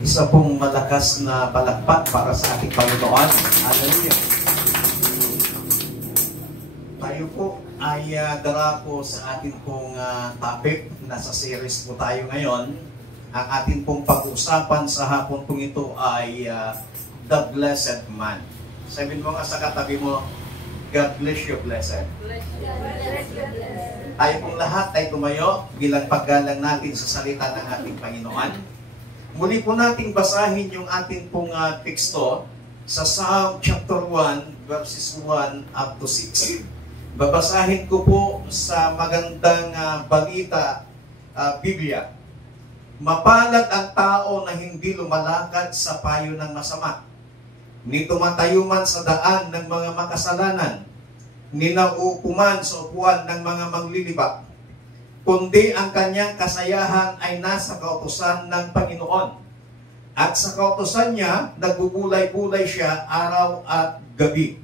Isa pong malakas na palakpak para sa ating Panginoon. Hallelujah. Tayo po ay darako sa ating pong topic. Nasa series po tayo ngayon. Ang ating pong pag-usapan sa hapon pong ito ay The Blessed Man. Sabihin mo nga sa katabi mo, God bless you, blessed. Tayo pong lahat ay tumayo bilang paggalang natin sa salita ng ating Panginoon. Muli po nating basahin yung ating pong teksto sa Psalm chapter 1 verses 1 up to 6. Babasahin ko po sa magandang balita Biblia. Mapalad ang tao na hindi lumalakad sa payo ng masama, ni tumatayo man sa daan ng mga makasalanan, ni nauupuman sa upuan ng mga manglilibak, kundi ang kanyang kasayahan ay nasa kautusan ng Panginoon. At sa kautusan niya, nagbubulay-bulay siya araw at gabi.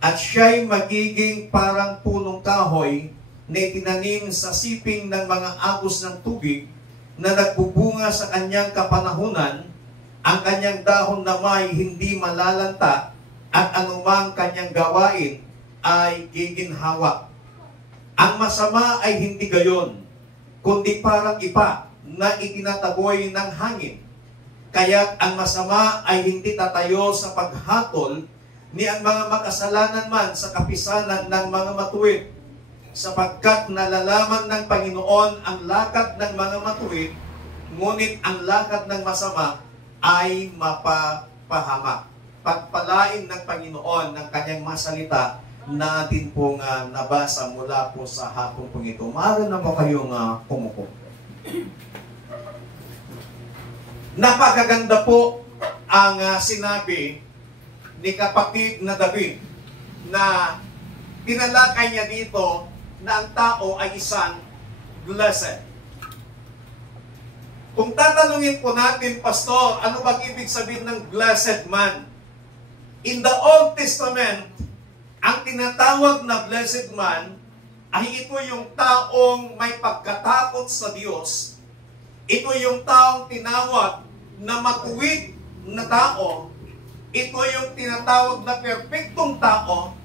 At siya'y magiging parang punong kahoy na itinanim sa siping ng mga agos ng tubig na nagbubunga sa kanyang kapanahunan. Ang kanyang dahon na may hindi malalanta at anumang kanyang gawain ay giginhawa. Ang masama ay hindi gayon, kundi parang ipa na itinataboy ng hangin. Kaya't ang masama ay hindi tatayo sa paghatol, ni ang mga makasalanan man sa kapisanan ng mga matuwid, sapagkat nalalaman ng Panginoon ang lakad ng mga matuwid, ngunit ang lakad ng masama ay mapapahamak. Pagpalain ng Panginoon ng kanyang masalita na atin pong nabasa mula po sa hapon pong ito. Maaari na po kayong pumupo. Napakaganda po ang sinabi ni kapatid na David na tinalakay niya dito na ang tao ay isang blessed. Kung tatanungin po natin, Pastor, ano bang ibig sabihin ng blessed man? In the Old Testament, ang tinatawag na blessed man ay ito yung taong may pagkatakot sa Diyos. Ito yung taong tinawag na matuwid na tao. Ito yung tinatawag na perpektong tao.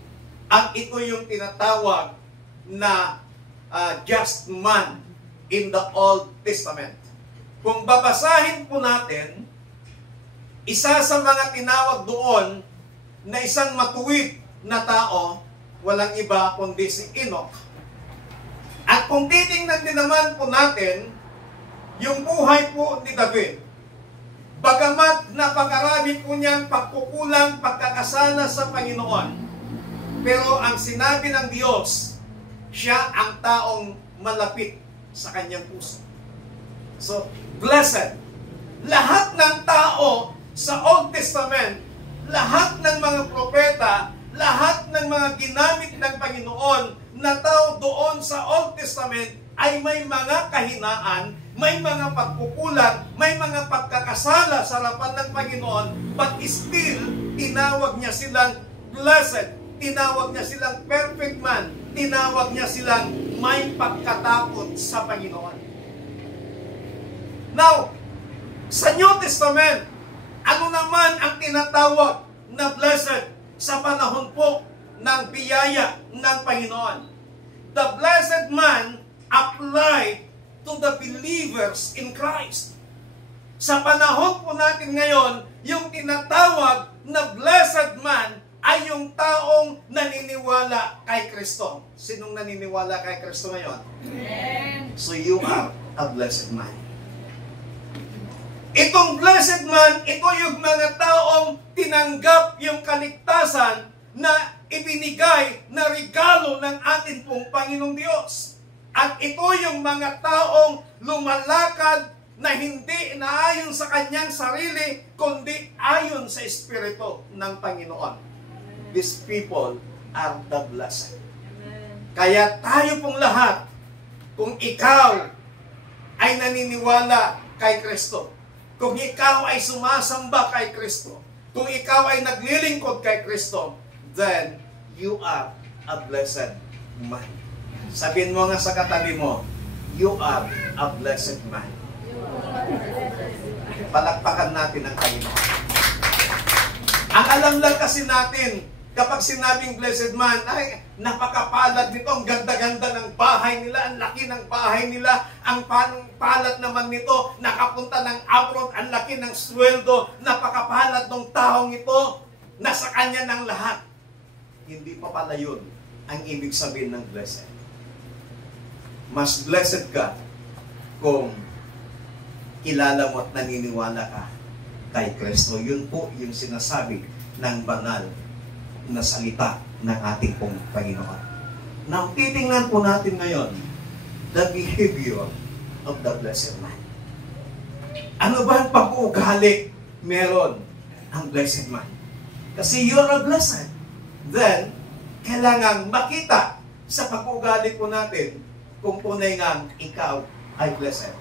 At ito yung tinatawag na just man in the Old Testament. Kung babasahin po natin, isa sa mga tinawag doon na isang matuwid na tao, walang iba kundi si Enoch. At kung titingnan din naman po natin, yung buhay po ni David, bagamat napakarami po niyang pagkukulang, pagkakasala sa Panginoon, pero ang sinabi ng Diyos, siya ang taong malapit sa kanyang puso. So, blessed. Lahat ng tao sa Old Testament, lahat ng mga propeta, lahat ng mga ginamit ng Panginoon na tao doon sa Old Testament ay may mga kahinaan, may mga pagkukulang, may mga pagkakasala sa harapan ng Panginoon, but still, tinawag niya silang blessed, tinawag niya silang perfect man, tinawag niya silang may pagkatakot sa Panginoon. Now, sa New Testament, ano naman ang tinatawag na blessed sa panahon po ng biyaya ng Panginoon? The blessed man applied to the believers in Christ. Sa panahon po natin ngayon, yung tinatawag na blessed man ay yung taong naniniwala kay Kristo. Sinong naniniwala kay Kristo ngayon? Amen. So you are a blessed man. Itong blessed man, ito yung mga taong tinanggap yung kaligtasan na ibinigay na regalo ng ating pong Panginoong Diyos. At ito yung mga taong lumalakad na hindi naayon sa kanyang sarili, kundi ayon sa Espiritu ng Panginoon. These people are the blessed. Kaya tayo pong lahat, kung ikaw ay naniniwala kay Kristo, kung ikaw ay sumasamba kay Kristo, kung ikaw ay naglilingkod kay Kristo, then you are a blessed man. Sabihin mo nga sa katabi mo, you are a blessed man. Palakpakan natin ang Panginoon. Ang alam lang kasi natin, kapag sinabing blessed man, ay, napakapalad nito, ang ganda-ganda ng bahay nila, ang laki ng bahay nila, ang palad naman nito, nakapunta ng abroad, ang laki ng sweldo, napakapalad ng taong ito, nasa kanya ng lahat. Hindi pa pala yun ang ibig sabihin ng blessed. Mas blessed ka kung kilala mo at naniniwala ka kay Kristo. Yun po yung sinasabi ng banal na salita ng ating pong Panginoon. Now, titingnan po natin ngayon the behavior of the blessed man. Ano ba ang pag-uugali meron ang blessed man? Kasi you're a blessed. Then, kailangan makita sa pag-uugali po natin kung tunay nga ikaw ay blessed.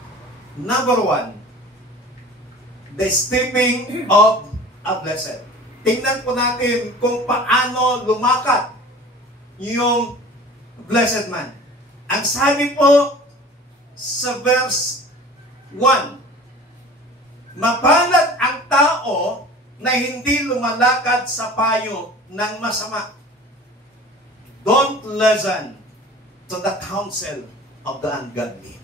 Number 1, the stepping of a blessed. Tingnan po natin kung paano lumakad yung blessed man. Ang sabi po sa verse 1, mapalad ang tao na hindi lumalakad sa payo ng masama. Don't listen to the counsel of the ungodly.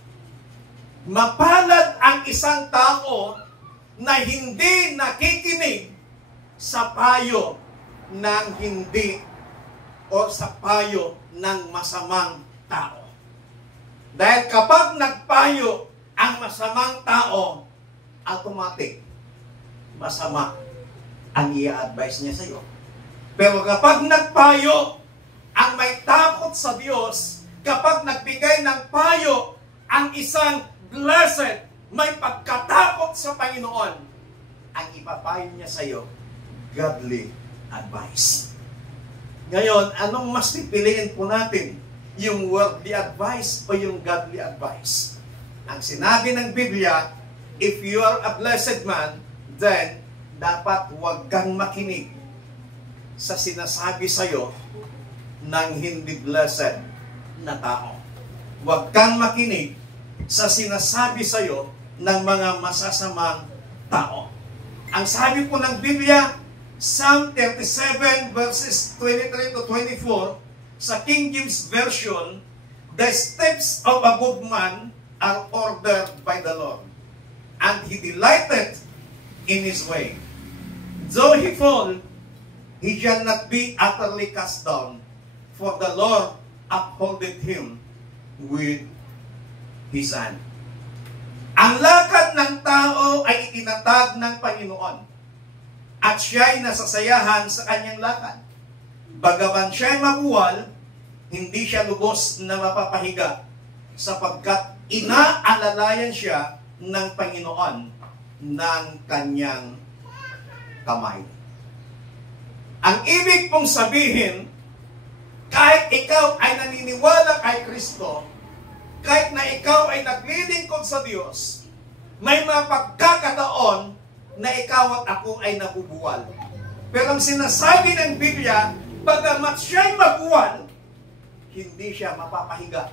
Mapalad ang isang tao na hindi nakikinig sa payo ng hindi o sa payo ng masamang tao. Dahil kapag nagpayo ang masamang tao, automatic, masama ang i-advise niya sa iyo. Pero kapag nagpayo ang may takot sa Diyos, kapag nagbigay ng payo ang isang blessed, may pagkatakot sa Panginoon, ang ipapayo niya sa iyo, godly advice. Ngayon, anong mas pipiliin po natin? Yung worldly advice o yung godly advice? Ang sinabi ng Biblia, if you are a blessed man, then dapat huwag kang makinig sa sinasabi sa iyo ng hindi blessed na tao. Huwag kang makinig sa sinasabi sa iyo ng mga masasamang tao. Ang sabi po ng Biblia, Psalm 37 verses 23 to 24, sa King James Version, the steps of a good man are ordered by the Lord, and he delighted in his way. Though he fall, he shall not be utterly cast down, for the Lord upholdeth him with his hand. Ang lakad ng tao ay itinatag ng Panginoon, at siya'y nasasayahan sa kanyang lakad. Bagaman siya'y mabuwal, hindi siya lubos na mapapahiga, sapagkat inaalalayan siya ng Panginoon ng kanyang kamay. Ang ibig pong sabihin, kahit ikaw ay naniniwala kay Kristo, kahit na ikaw ay naglilingkod sa Diyos, may mga pagkakataon na ikaw at ako ay nabubuwal. Pero ang sinasabi ng Biblia, bagamat siya'y mabuwal, hindi siya mapapahiga.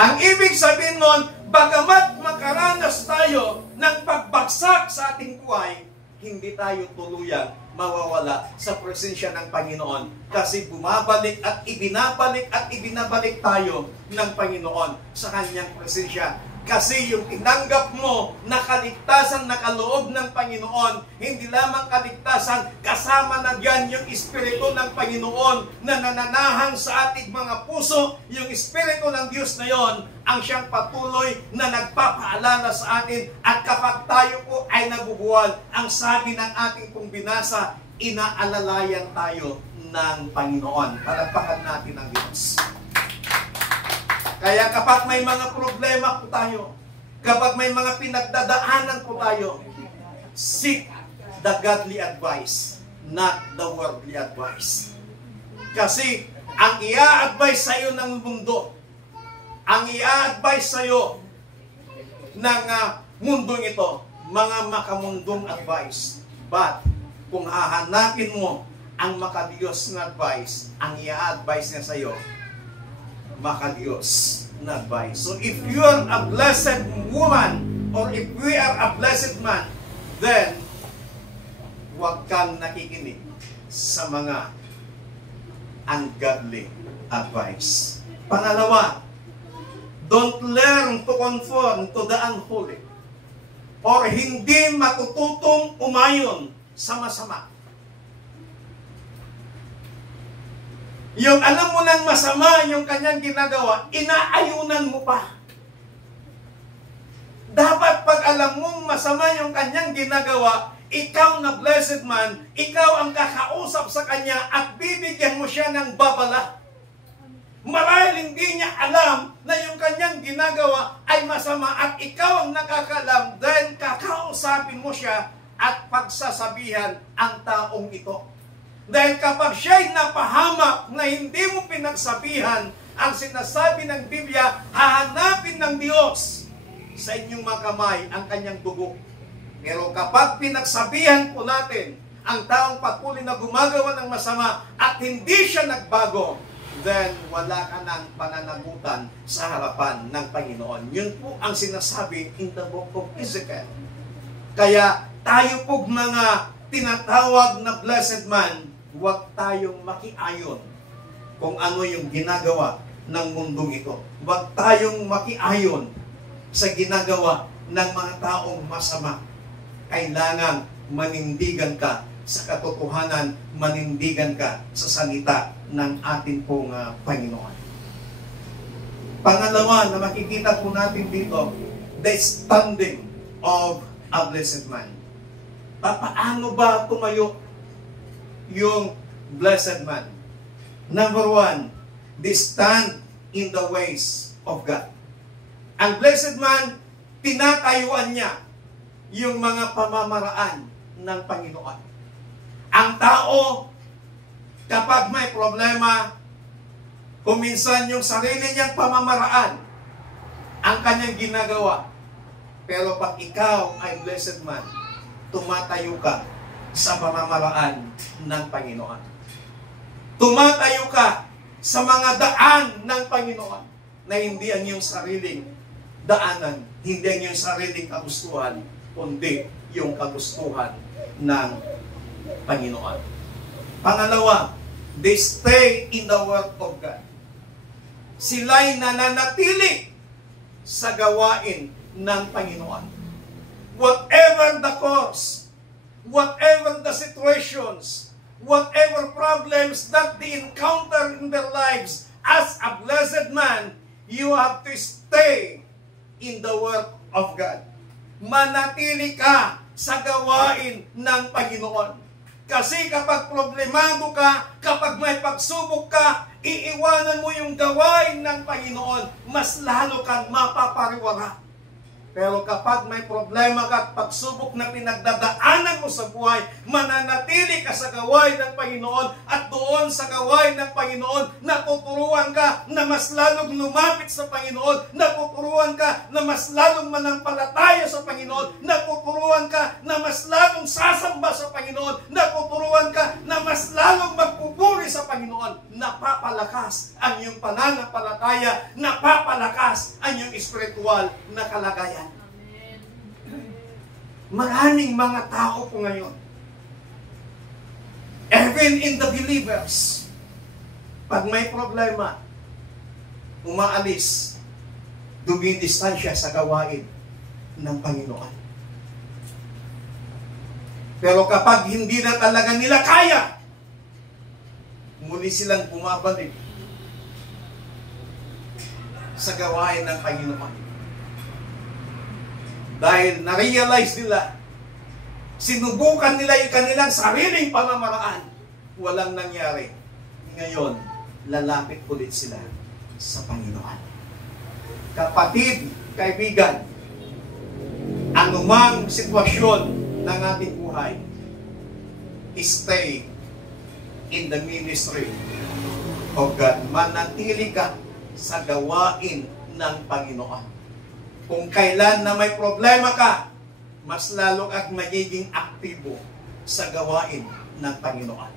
Ang ibig sabihin nun, bagamat makaranas tayo ng pagbagsak sa ating buhay, hindi tayo tuluyang mawawala sa presensya ng Panginoon. Kasi bumabalik at ibinabalik tayo ng Panginoon sa kanyang presensya. Kasi yung tinanggap mo na kaligtasan na kaloob ng Panginoon, hindi lamang kaligtasan, kasama na dyan yung Espiritu ng Panginoon na nananahang sa ating mga puso. Yung Espiritu ng Diyos na yon ang siyang patuloy na nagpapaalala sa atin. At kapag tayo po ay nabubuwal, ang sabi ng ating pong binasa, inaalalayan tayo ng Panginoon. Palagpakan natin ang Diyos. Kaya kapag may mga problema po tayo, kapag may mga pinagdadaanan po tayo, seek the godly advice, not the worldly advice. Kasi ang i-advise sa iyo ng mundo, ang i-advise sa iyo ng mundong ito, mga makamundong advice. But kung hahanapin mo ang makadiyos na advice, ang i-advise niya sa iyo, makadiyos na advice. So if you are a blessed woman, or if we are a blessed man, then huwag kang nakikinig sa mga ungodly advice. Pangalawa, don't learn to conform to the unholy, or hindi matututong umayon sa masama. Yung alam mo nang masama yung kanyang ginagawa, inaayunan mo pa. Dapat pag alam mong masama yung kanyang ginagawa, ikaw na blessed man, ikaw ang kakausap sa kanya at bibigyan mo siya ng babala. Marahil hindi niya alam na yung kanyang ginagawa ay masama at ikaw ang nakakalam, then kakausapin mo siya at pagsasabihan ang taong ito. Dahil kapag siya'y napahamak na hindi mo pinagsabihan ang sinasabi ng Biblia, hahanapin ng Diyos sa inyong mga kamay ang kanyang dugo. Pero kapag pinagsabihan po natin ang taong patuloy na gumagawa ng masama at hindi siya nagbago, then wala ka ng pananagutan sa harapan ng Panginoon. Yun po ang sinasabi in the book of Ezekiel. Kaya tayo po mga tinatawag na blessed man, huwag tayong makiayon kung ano yung ginagawa ng mundong ito. Huwag tayong makiayon sa ginagawa ng mga taong masama. Kailangan manindigan ka sa katotohanan, manindigan ka sa salita ng ating pong Panginoon. Pangalawa na makikita po natin dito, the standing of a blessed man. Paano ba tumayo yung blessed man? Number one, they stand in the ways of God. Ang blessed man, tinatayuan niya yung mga pamamaraan ng Panginoon. Ang tao, kapag may problema, kuminsan yung sarili niyang pamamaraan ang kanyang ginagawa. Pero pag ikaw ay blessed man, tumatayo ka sa pamamaraan ng Panginoon. Tumatayo ka sa mga daan ng Panginoon na hindi ang iyong sariling daanan, hindi ang iyong sariling kagustuhan, kundi yung kagustuhan ng Panginoon. Pangalawa, they stay in the Word of God. Sila'y nananatili sa gawain ng Panginoon. Whatever the cause, whatever the situations, whatever problems that they encounter in their lives, as a blessed man, you have to stay in the Word of God. Manatili ka sa gawain ng Panginoon. Kasi kapag problemado ka, kapag may pagsubok ka, iiwanan mo yung gawain ng Panginoon, mas lalo kang mapapariwara. Pero kapag may problema ka at pagsubok na pinagdadaanan mo sa buhay, mananatili ka sa gawain ng Panginoon at doon sa gawain ng Panginoon, natuturuan ka na mas lalong lumapit sa Panginoon, natuturuan ka na mas lalong manampalataya sa Panginoon, natuturuan ka na mas lalong sasamba sa Panginoon, natuturuan ka na mas lalong magpupuri sa Panginoon. Napapalakas ang iyong pananampalataya, napapalakas ang iyong espiritual na kalagayan. Maraming mga tao po ngayon, even in the believers, pag may problema, umaalis, dumidistansya sa gawain ng Panginoon. Pero kapag hindi na talaga nila kaya, muli silang bumabalik sa gawain ng Panginoon. Dahil na-realize nila, sinubukan nila yung kanilang sariling pamamaraan, walang nangyari. Ngayon, lalapit ulit sila sa Panginoon. Kapatid, kaibigan, anumang sitwasyon ng ating buhay, stay in the ministry of God. Manatili ka sa gawain ng Panginoon. Kung kailan na may problema ka, mas lalo kang magiging aktibo sa gawain ng Panginoon.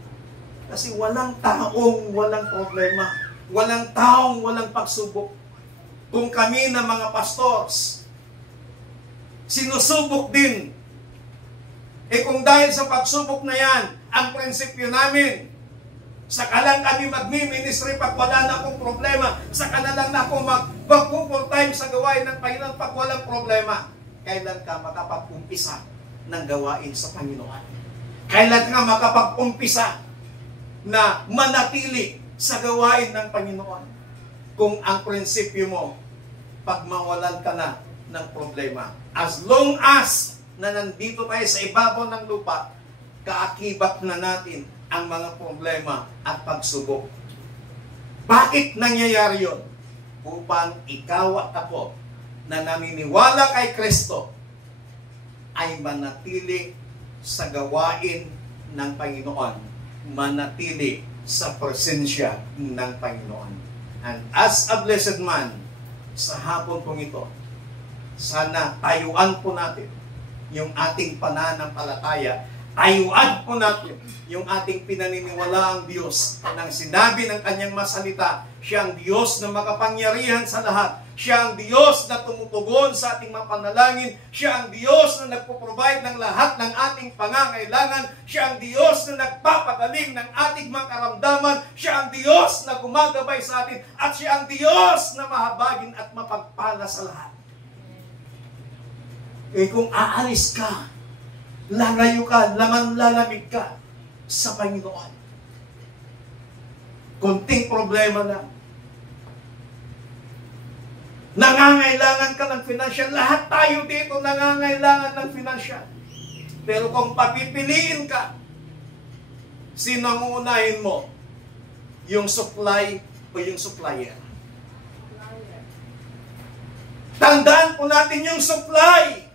Kasi walang taong walang problema. Walang taong walang pagsubok. Kung kami na mga pastors, sinusubok din. Kung dahil sa pagsubok na yan, ang prinsipyo namin, saka lang kami magmi-ministry pag wala na akong problema, saka na lang na ako mag-full time sa gawain ng Panginoon pag walang problema. Kailan ka makapag-umpisa ng gawain sa Panginoon? Kailan ka makapag-umpisa na manatili sa gawain ng Panginoon? Kung ang prinsipyo mo, pag mawalan ka na ng problema. As long as na nandito tayo sa ibabaw ng lupa, kaakibat na natin ang mga problema at pagsubok. Bakit nangyayari yun? Upang ikaw at ako na naniniwala kay Kristo ay manatili sa gawain ng Panginoon, manatili sa presensya ng Panginoon. And as a blessed man, sa hapon pong ito, sana tayuan po natin yung ating pananampalataya. Tayuan po natin yung ating pinaniniwalaang Diyos nang sinabi ng kanyang masalita, siya ang Diyos na makapangyarihan sa lahat. Siya ang Diyos na tumutugon sa ating mga panalangin. Siya ang Diyos na nagpo-provide ng lahat ng ating pangangailangan. Siya ang Diyos na nagpapagaling ng ating mga karamdaman. Siya ang Diyos na gumagabay sa atin. At siya ang Diyos na mahabagin at mapagpala sa lahat. Kung aalis ka, lalayo ka, lalamig ka sa Panginoon. Konting problema lang. Nangangailangan ka ng financial. Lahat tayo dito nangangailangan ng financial. Pero kung papipiliin ka, sino ang uunahin mo? Yung supply o yung supplier? Tandaan po natin yung supply.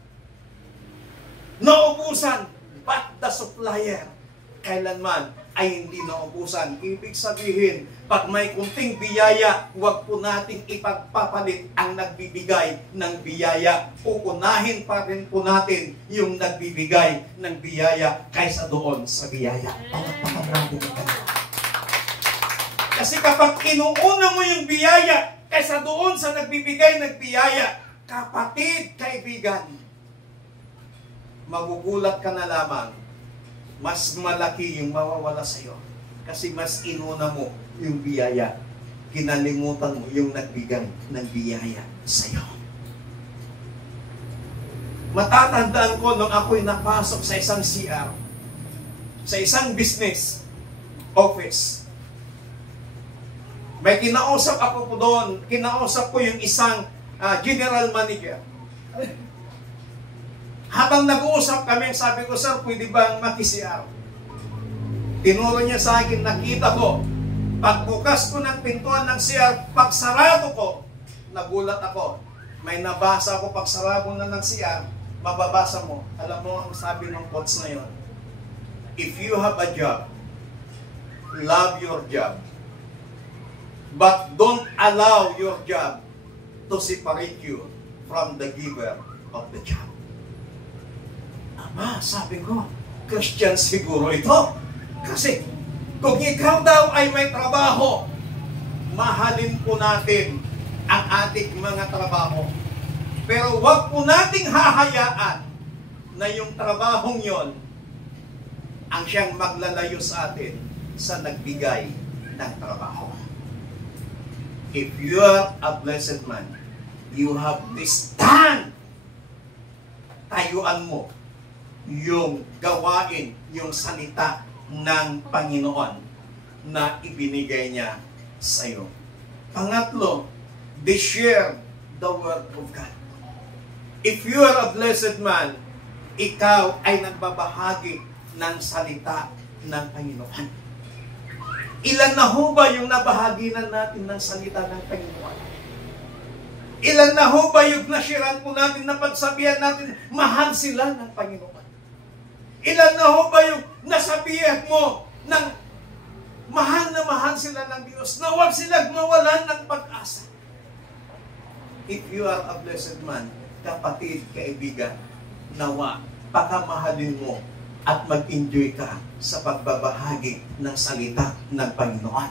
Naubusan, but the supplier kailanman ay hindi naubusan. Ibig sabihin, pag may kunting biyaya, huwag po nating ipagpapalit ang nagbibigay ng biyaya. Uunahin pa rin po natin yung nagbibigay ng biyaya kaysa doon sa biyaya. Palagpakan natin ito. Kasi kapag inuuna mo yung biyaya kaysa doon sa nagbibigay ng biyaya, kapatid, kaibigan, magugulat ka na lamang, mas malaki yung mawawala sa iyo. Kasi mas inuna mo yung biyaya. Kinalimutan mo yung nagbigay ng biyaya sa iyo. Matatandaan ko nung ako'y napasok sa isang CR, sa isang business office. May kinausap ako po doon. Kinausap ko yung isang general manager. Habang nag-uusap kami, sabi ko, sir, pwede bang maki-CR? Tinuro niya sa akin, nakita ko. Pagbukas ko ng pintuan ng CR, pagsarado ko, nagulat ako. May nabasa ako, pagsarado na ng CR, mababasa mo. Alam mo ang sabi ng quotes na yun? If you have a job, love your job. But don't allow your job to separate you from the giver of the job. Ama, sabi ko, Christian siguro ito. Kasi kung ikaw daw ay may trabaho, mahalin po natin ang ating mga trabaho. Pero wag po nating hahayaan na yung trabahong yon ang siyang maglalayo sa atin sa nagbigay ng trabaho. If you are a blessed man, you have to stand. Tayuan mo yung gawain, yung salita ng Panginoon na ibinigay niya sa iyo. Pangatlo, share the word of God. If you are a blessed man, ikaw ay nagbabahagi ng salita ng Panginoon. Ilan na ho ba yung nabahaginan natin ng salita ng Panginoon? Ilan na ho ba yung nashiran po natin na pagsabihan natin, mahal sila ng Panginoon? Ilan na ho ba yung nasabihan mo ng mahal na mahal sila ng Diyos, na huwag silang mawalan ng pag-asa? If you are a blessed man, kapatid, kaibigan, nawa, pakamahalin mo at mag-enjoy ka sa pagbabahagi ng salita ng Panginoon.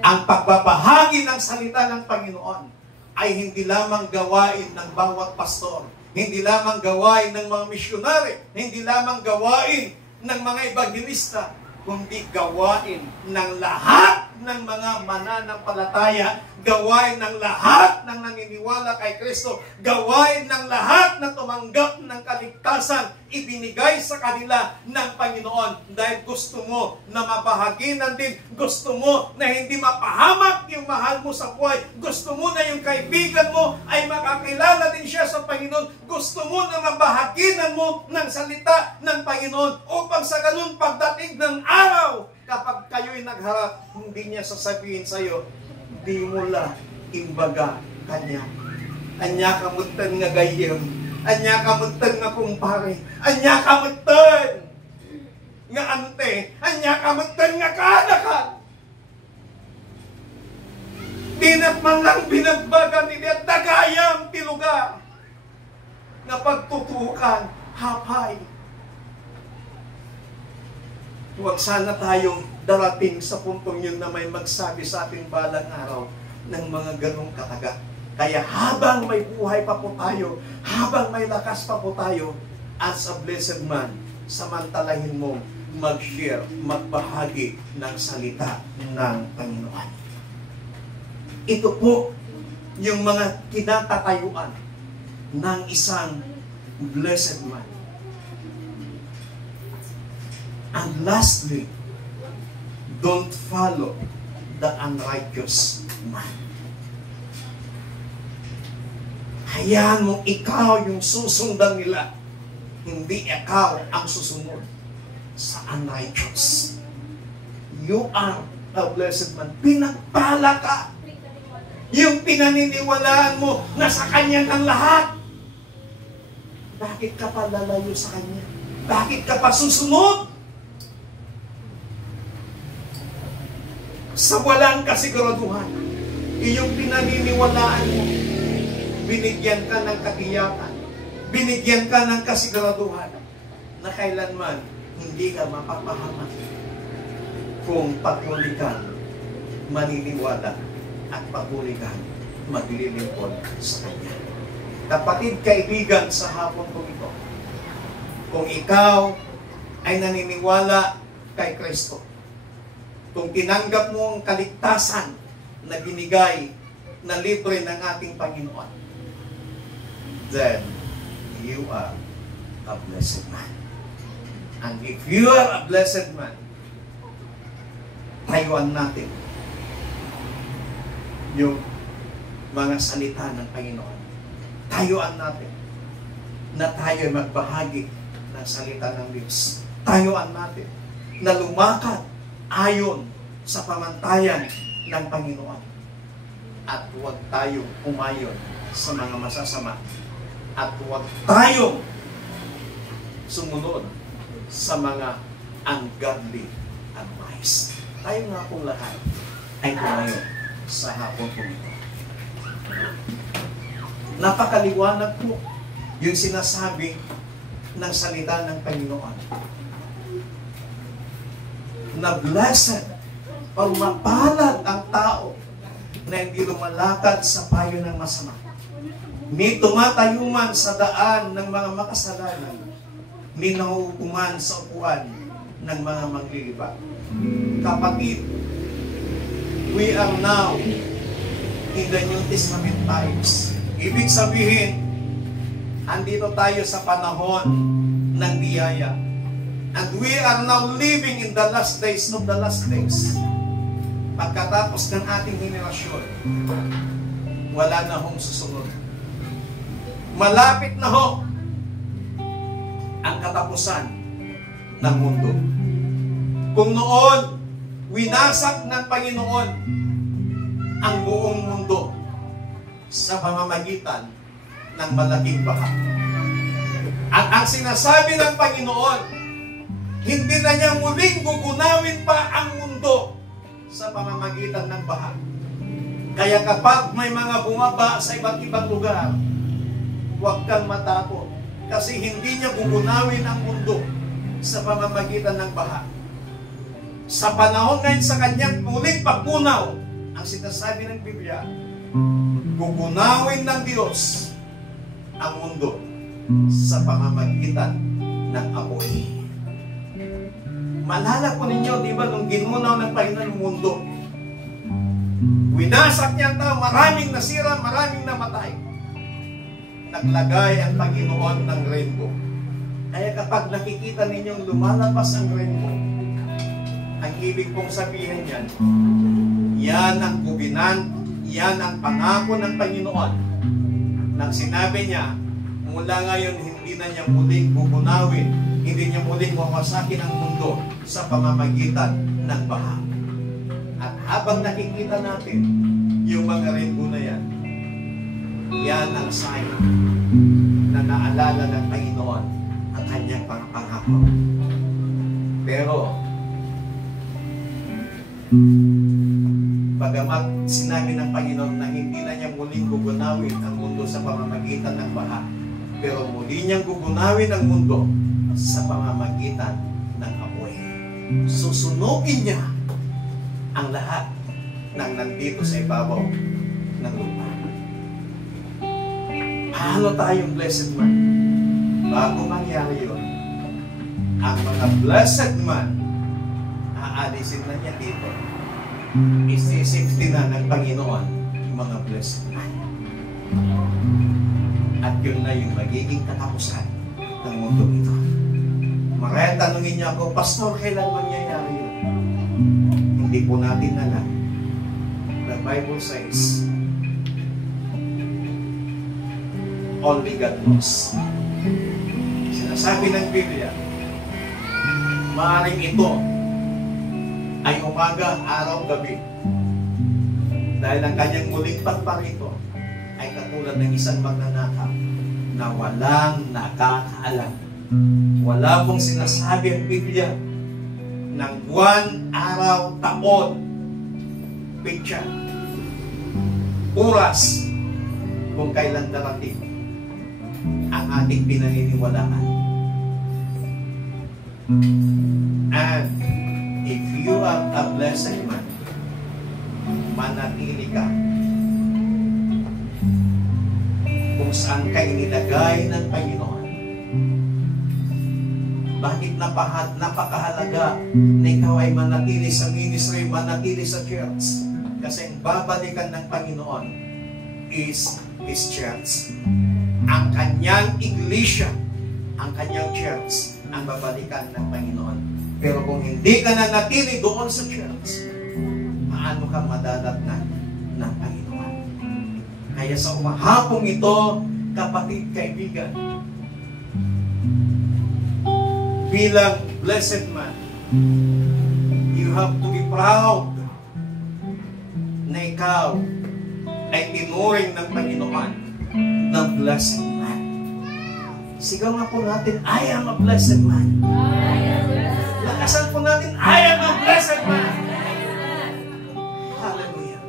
Ang pagbabahagi ng salita ng Panginoon ay hindi lamang gawain ng bawat pastor, Hindi lamang gawain ng mga misyonary, hindi lamang gawain ng mga evangelista, kundi gawain ng lahat ng mga mananampalataya, gawain ng lahat ng naniniwala kay Kristo, gawain ng lahat na tumanggap ng kaligtasan, ibinigay sa kanila ng Panginoon. Dahil gusto mo na mabahaginan din, gusto mo na hindi mapahamak yung mahal mo sa buhay, gusto mo na yung kaibigan mo ay makakilala din siya sa Panginoon, gusto mo na mabahaginan mo ng salita ng Panginoon upang sa ganun pagdating ng araw, kapag kayo'y nagharap, hindi niya sasabihin sa'yo, di mo la imbaga kanya. Anya kamutan nga gayem, anya kamutan nga kumpare, anya kamutan nga ante, anya kamutan nga kaanakan. Di man lang binagbagan nila, dagayam ti lugar na pagtutukan, hapay. Huwag sana tayong darating sa puntong yun na may magsabi sa ating balang araw ng mga ganong kataga. Kaya habang may buhay pa po tayo, habang may lakas pa po tayo, as a blessed man, samantalahin mo mag-share, magbahagi ng salita ng Panginoon. Ito po yung mga kinatatayuan ng isang blessed man. And lastly, don't follow the unrighteous man. Hayaan mong ikaw yung susundan nila, hindi ikaw ang susunod sa unrighteous. You are a blessed man. Pinagpala ka. Yung pinaniniwalaan mo na sa Kanya ang lahat. Bakit ka pa lalayo sa Kanya? Bakit ka pa susunod? Sa walang kasiguraduhan, iyong pinaniniwalaan mo, binigyan ka ng katiyakan, binigyan ka ng kasiguraduhan, na kailanman hindi ka mapapahamak kung patuloy kang maniniwala at patuloy kang maglilingkod sa Kanya. Kapatid, kaibigan, sa hapon ko ito, kung ikaw ay naniniwala kay Kristo, kung tinanggap mo ang kaligtasan na binigay na libre ng ating Panginoon, then you are a blessed man. And if you are a blessed man, tayuan natin yung mga salita ng Panginoon. Tayuan natin na tayo magbahagi ng salita ng Diyos. Tayuan natin na lumakad ayon sa pamantayan ng Panginoon. At huwag tayong umayon sa mga masasama. At huwag tayong sumunod sa mga ungodly advice. Tayo nga pong lahat ay tumayo sa hapon po ito. Napakaliwanag po yung sinasabi ng salita ng Panginoon, na blessed o mapalad ang tao na hindi lumalakad sa payo ng masama, ni tumatayo man sa daan ng mga makasalanan, ni nahukuman sa upuan ng mga manglilibat. Kapatid, we are now in the New Testament times. Ibig sabihin, andito tayo sa panahon ng biyaya. And we are now living in the last days of the last days. Pagkatapos ng ating henerasyon, wala na hong susunod. Malapit na ho ang katapusan ng mundo. Kung noon, winasak ng Panginoon ang buong mundo sa pamamagitan ng malaking baha. At ang sinasabi ng Panginoon, hindi na niya muling gugunawin pa ang mundo sa pamamagitan ng baha. Kaya kapag may mga bumaba sa iba't ibang lugar, huwag kang matakot. Kasi hindi niya gugunawin ang mundo sa pamamagitan ng baha. Sa panahon ngayon sa kanyang muling pagkunaw, ang sinasabi ng Biblia, gugunawin ng Diyos ang mundo sa pamamagitan ng apoy. Malala po ninyo, di ba, nung ginunaw ng Panginoon ng mundo, winasak niya ang tao, maraming nasira, maraming namatay. Naglagay ang Panginoon ng rainbow. Kaya kapag nakikita ninyong lumalabas ang rainbow, ang ibig pong sabihin yan, yan ang kubinan, yan ang pangako ng Panginoon. Nang sinabi niya, mula ngayon hindi na niya muling bubunawin, hindi niya muling wawasakin ang mundo sa pamamagitan ng baha. At habang nakikita natin yung mga rainbow na yan, yan ang sign na naalala ng Panginoon ang kanyang pangako. Pero, bagamat sinabi ng Panginoon na hindi na niya muling gugunawin ang mundo sa pamamagitan ng baha, pero muli niyang gugunawin ang mundo sa pamamagitan ng apoy. Susunugin niya ang lahat ng nandito sa ibabaw ng lupa. Paano tayong blessed man? Bago mangyari yun, ang mga blessed man, aalisin na niya dito. Isi-safety na ng Panginoon yung mga blessed man. At yun na yung magiging katapusan ng mundo ito. Maraya tanungin niya ako, Pastor, kailan mangyayari yun? Hindi po natin alam. The Bible says, only God knows. Sinasabi ng Biblia, maaaring ito ay umaga, araw, gabi. Dahil ang kanyang muling pagparito ay katulad ng isang magnanakaw na walang nakakaalam. Wala pong sinasabi ang Biblia ng buwan, araw, taon, pitsa, oras, kung kailan darating ang ating pinaniniwalaan. And if you are a blessed man, manatili ka kung saan ka inilagay ng Panginoon. Bakit napakahalaga na ikaw ay manatili sa ministry, manatili sa church? Kasi ang babalikan ng Panginoon is His church. Ang kanyang iglesia, ang kanyang church, ang babalikan ng Panginoon. Pero kung hindi ka nanatili doon sa church, paano ka madadatnan ng Panginoon? Kaya sa umahapong ito, kapatid, kaibigan, bilang blessed man, you have to be proud na ikaw ay tinuring ng Panginoon na blessed man. Sigaw nga po natin, I am a blessed man. Lakasan po natin, I am a blessed man. Hallelujah.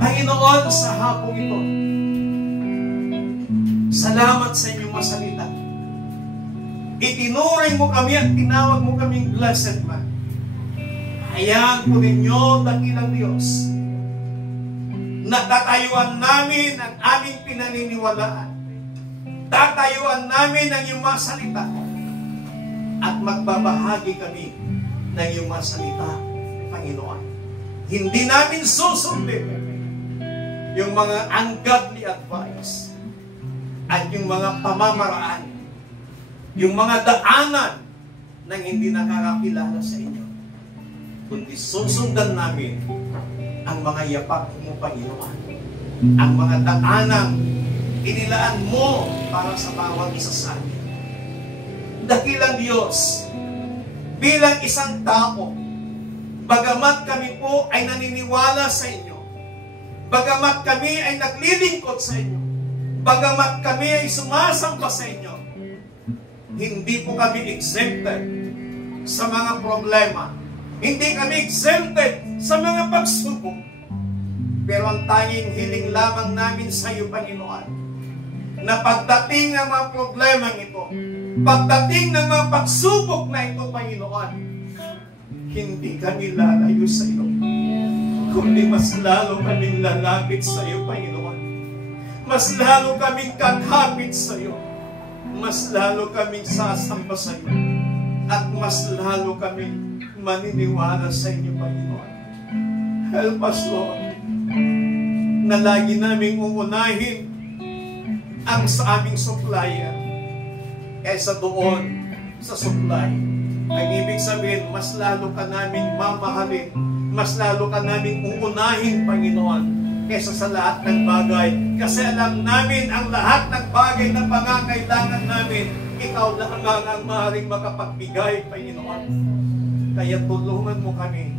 Panginoon, sa hapong ito, salamat sa inyong masalita. Itinuring mo kami at tinawag mo kaming blessed man. Hayaan po ninyo, dakilang Diyos, na tatayuan namin ang aming pinaniniwalaan. Tatayuan namin ang iyong mga salita. At magbabahagi kami ng iyong mga salita, Panginoon. Hindi namin susundin yung mga ungodly advice at yung mga pamamaraan, yung mga daanan ng hindi nakakakilala sa inyo. Kundi susundan namin ang mga yapak mo, Panginoon. Ang mga daanang inilaan mo para sa bawat isa sa amin. Dakilang Diyos, bilang isang tao, bagamat kami po ay naniniwala sa inyo, bagamat kami ay naglilingkod sa inyo, bagamat kami ay sumasamba sa inyo, hindi po kami exempted sa mga problema. Hindi kami exempted sa mga pagsubok. Pero ang tanging hiling lamang namin sa iyo, Panginoon, na pagdating ng mga problemang ito, pagdating ng mga pagsubok na ito, Panginoon, hindi kami lalayo sa iyo, kundi mas lalo kaming lalapit sa iyo, Panginoon. Mas lalo kaming kakapit sa iyo. mas lalo kaming sasamba sa iyo at mas lalo kaming maniniwala sa inyo, Panginoon. Help us, Lord, na lagi naming uunahin ang sa aming supplier kaysa doon sa supply. Ang ibig sabihin, mas lalo ka naming mamahalin, mas lalo ka naming uunahin, Panginoon, kaysa sa lahat ng bagay. Kasi alam namin ang lahat ng bagay na pangangailangan namin, ikaw lamang ang maaaring makapagbigay, Panginoon. Kaya tulungan mo kami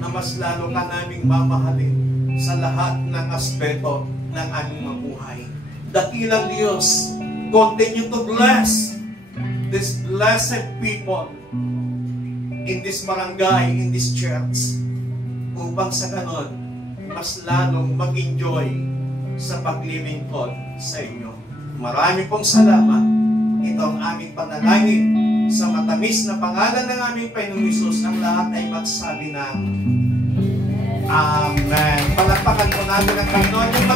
na mas lalo ka naming mamahalin sa lahat ng aspeto ng aming mabuhay. Dakilang Diyos, continue to bless this blessed people in this barangay, in this church, upang sa ganon, mas lalong mag-enjoy sa paglilingkod sa inyo. Marami pong salamat. Ito ang aming panalangin sa matamis na pangalan ng aming Panginoong Hesus. Ang lahat ay magsabi ng Amen. Palakpakan po natin ang Panginoon. Yung